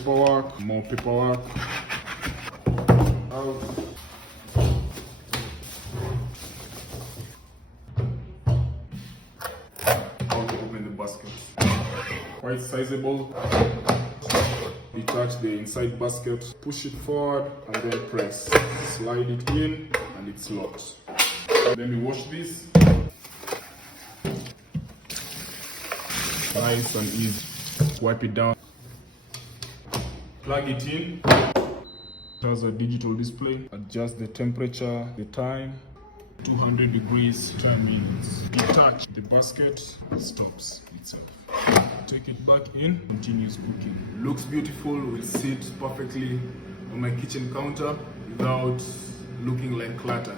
paperwork, more paperwork. Out. How to open the basket. Quite sizable. Detach the inside basket, push it forward and then press. Slide it in and it's locked. Then we wash this. Nice and easy. Wipe it down. Plug it in. It has a digital display. Adjust the temperature, the time. 200 degrees, 10 minutes. Detach the basket, it stops itself. Take it back in, continues cooking. Looks beautiful, will sit perfectly on my kitchen counter without looking like clutter.